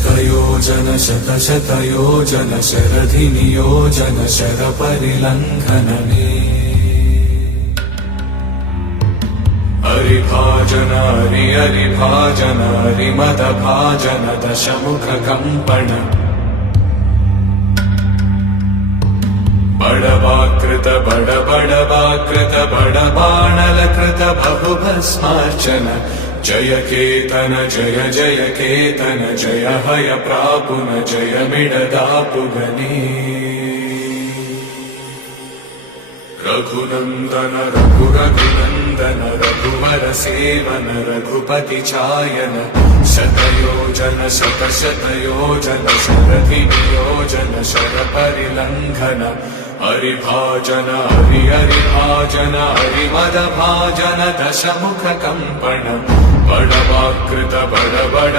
शतयोजन शतशतयोजन शरधिनियोजन शरपरिलङ्घनने हरिभाजन हरिभाजन हरिमदभाजन दशमुखकम्पण बडवाकृत बडबडवाकृत बडबाणलकृत बहुभस्मार्चन जय केतन जय जय केतन जय हय प्रापुन जय मिडदापुगने रघुनन्दन रघुरघुनन्दन रघुवर सेवन रघुपति चायन शतयोजन शतशतयोजन शरधिनियोजन शरपरिलङ्घन हरिभाजन हरिभाजन हरिमदभाजन दशमुखकम्पण बडवाकृत बडबड